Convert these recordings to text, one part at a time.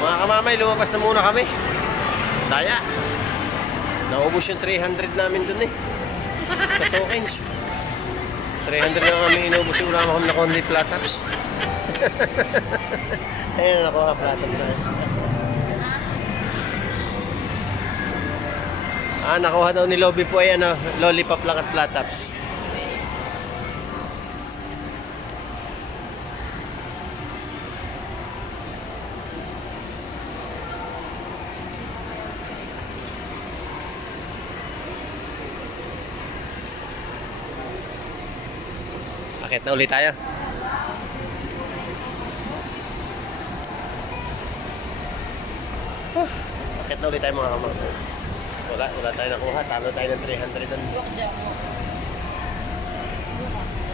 Mga kamamay, lumabas na muna kami. Daya. Naubos yung 300 namin dun eh. Sa tokens. 300 na kami inubos. Wala kami na kundi flat-tops. Ayan, nakuha flat-tops na. Nakuha daw ni Lobby po ay lollipop lang at flat-tops. Akit na ulit tayo. Akit na ulit tayo mga kamamay. Wala tayo nakuha. Talo tayo ng 300 doon.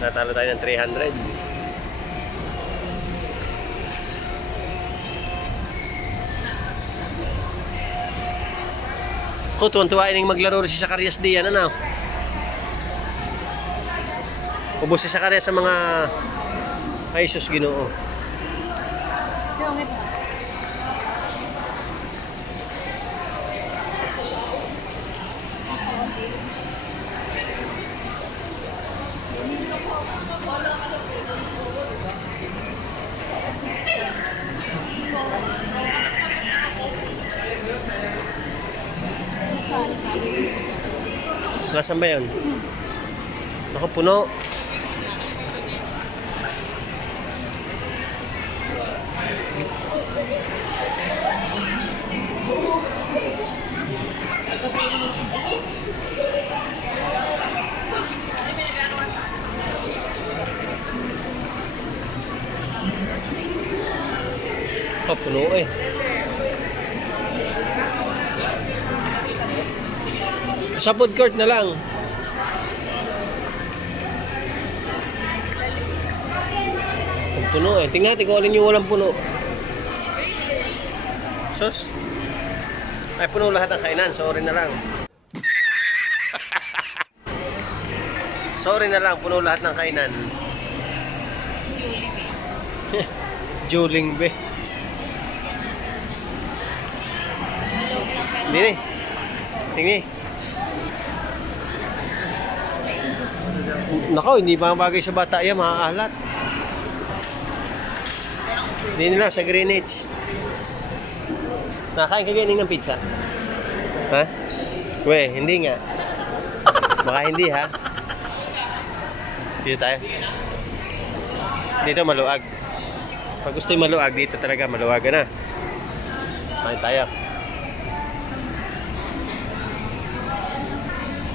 Natalo tayo ng 300. Kung tuwan-tuwa ining maglaro si Zacarias Dian, ano? Ubos si Zacarias sa mga ay sus Ginoo. Nasaan ba yun? Naku, puno. Puno eh. Sa food court na lang. Puno eh. Tingnan natin kung alin yung walang puno. Sus. Ay, puno lahat ng kainan. Sorry na lang. Sorry na lang. Puno lahat ng kainan. Juling be. Hindi eh. Tingin. Nako, hindi pa bagay sa bata yan, maaalat. Hindi nila sa Greenwich. Nakain ka ganing ng pizza? Ha? We, hindi nga. Baka hindi ha. Dito tayo. Dito maluag. Pag gusto yung maluag, dito talaga maluwagan na. Kain tayo.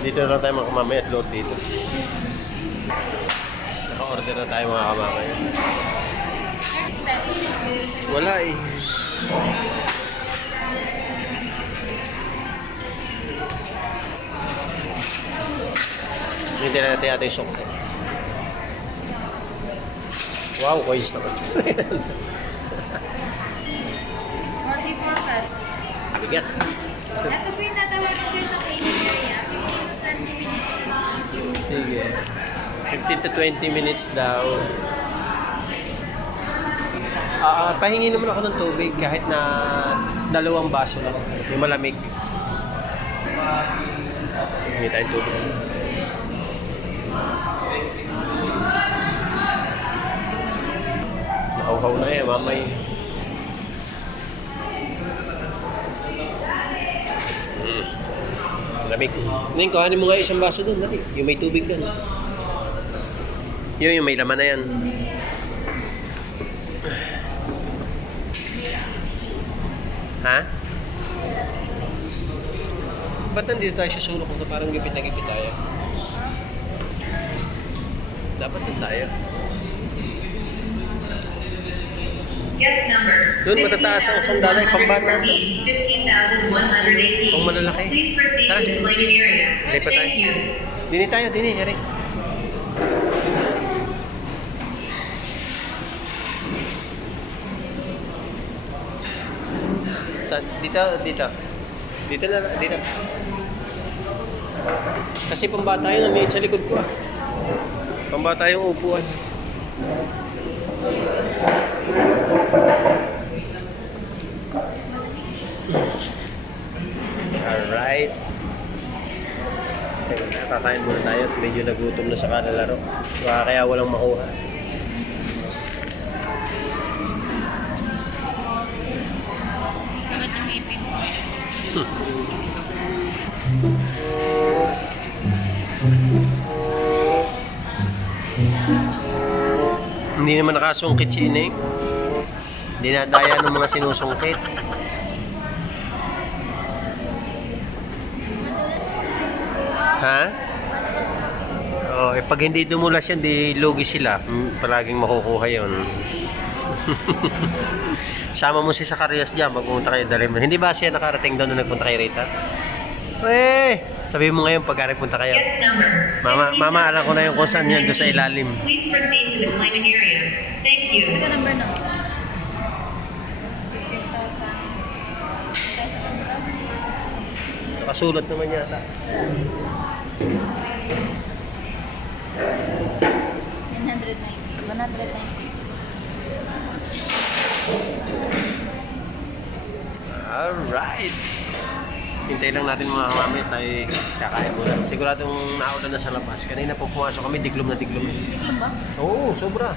Dito na lang tayo mga kamamay at load dito. Naka-order na tayo mga kamamay. Wala eh. Hindi na natin yata yung sok. Wow, coins naman. 44 pesos. Bigat. Ito po yung tatawagan sir sa cleaning area. 15 to 20 minutes. Sige. 15 to 20 minutes daw. Pahingi naman ako ng tubig kahit na 2 baso lang. Yung malamig. Hingi tayong tubig. Nakauhaw na eh, mamay. Lamig. Ngayon, kuhanin mo nga isang baso doon. Dali. Yung may tubig doon. Yung may laman na yan. Ha? Ba't nandito tayo sa sulok na parang gipit na gipit tayo? Dapat doon tayo. Guest number. Doon matataas ang sandalay, pambata. 15,118. Ang malalaki. Please proceed to the claiming area. Lipat tayo. Thank you. Dini tayo, dini. Yari. Dito. Dito na, dito. Kasi pambata yun, may sa likod ko ah. Pambata yung upuan. kakain muna tayo at medyo nagutom na sa kalalaro. Kaya walang makuha. Bakit yung ngipin mo? Hindi naman nakasungkit si Ineng. Dinadaya ng mga sinusungkit. Ha? Oh, pag hindi dumulas yan, di lugi sila. Palaging makukuha yun. Sama mo si Zacarias dyan, magpunta kayo dali mo. Hindi ba siya nakarating doon nung nagpunta kayo rito? Sabihin mo ngayon pagka punta kayo. Mama, alam ko na yung kung saan yan doon sa ilalim. Please proceed to the claimant area. Thank you. Ito number na. Nakasulat naman yata. 190. Alright. Hintay lang natin mga kamami. Tayo kakain muna. Siguradong naulan na sa labas. Kanina po pumasok kami, diglom na diglom. Ano ba? Oo, sobra.